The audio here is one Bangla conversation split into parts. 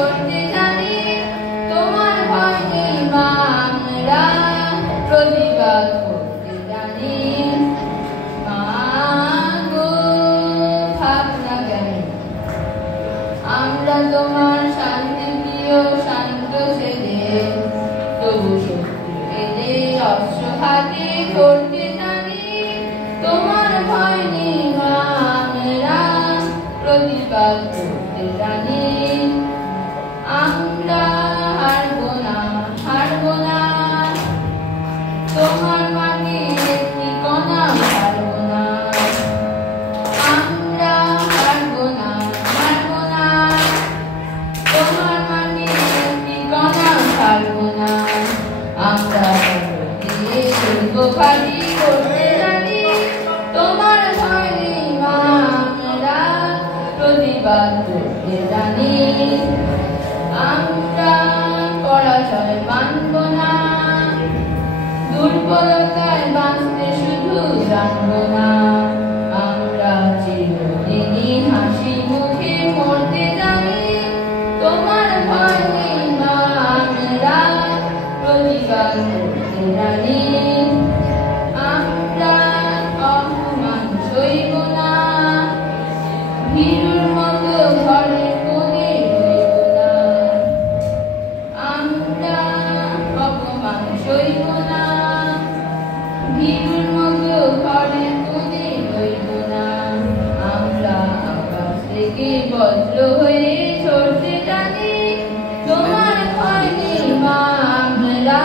ধরতে জানি, তোমার ভয় নেই মা আমরা প্রতিবাদ করতে জানি। মা গো ভাবনা কেন, আমরা তোমার শান্তি প্রিয় শান্ত ছেলে, তবু শত্রু এলে অস্ত্র হাতে ধরতে জানি, তোমার ভয় নেই মা আমরা প্রতিবাদ করতে জানি। আমরা হারবো না, হারবো না, তোমার মাটির একটি কণা হারবো না। আমরা হারবো না, হারবো না, তোমার মাটির একটি কণা হারবো না। আমরা দিয়ে দুর্গ ভারী করতে জানি, তোমার ভয় নেই মা আমরা প্রতিবাদ করতে জানি। আমরা পরাজয় মানব না, দুর্বলতায় বাঁচতে শুধু জানবো না। আমরা চিরদিনই হাসি মুখে মরতে জানি, তোমার ভয় নেই মা আমরা প্রতিবাদ করতে জানি। আমরা অপমান সইব না, ভীরুর মতো ঘরে কোণে রইব না। আমরা অপমান সইব না, ভীরুর মতো ঘরে কোণে রইব না। আমরা আকাশ থেকে বজ্র হয়ে ঝরতে জানি, তোমার ভয় নেই মা আমরা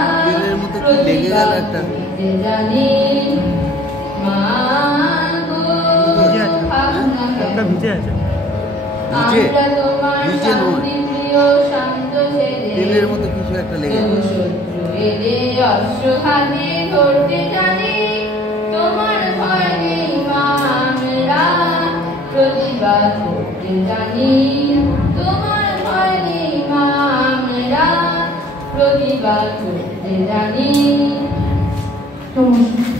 প্রতিবাদ করতে জানি। মা গো ভাবনা কেন, আমরা তোমার শান্তি প্রিয় শান্ত ছেলে, তবু শত্রু এলে অস্ত্র হাতে ধরতে জানি, তোমার ভয় নেই মা আমরা প্রতিবাদ করতে জানি। তোমার ভয় নেই মা আমরা প্রতিবাদ করতে জানি। নমস্কার।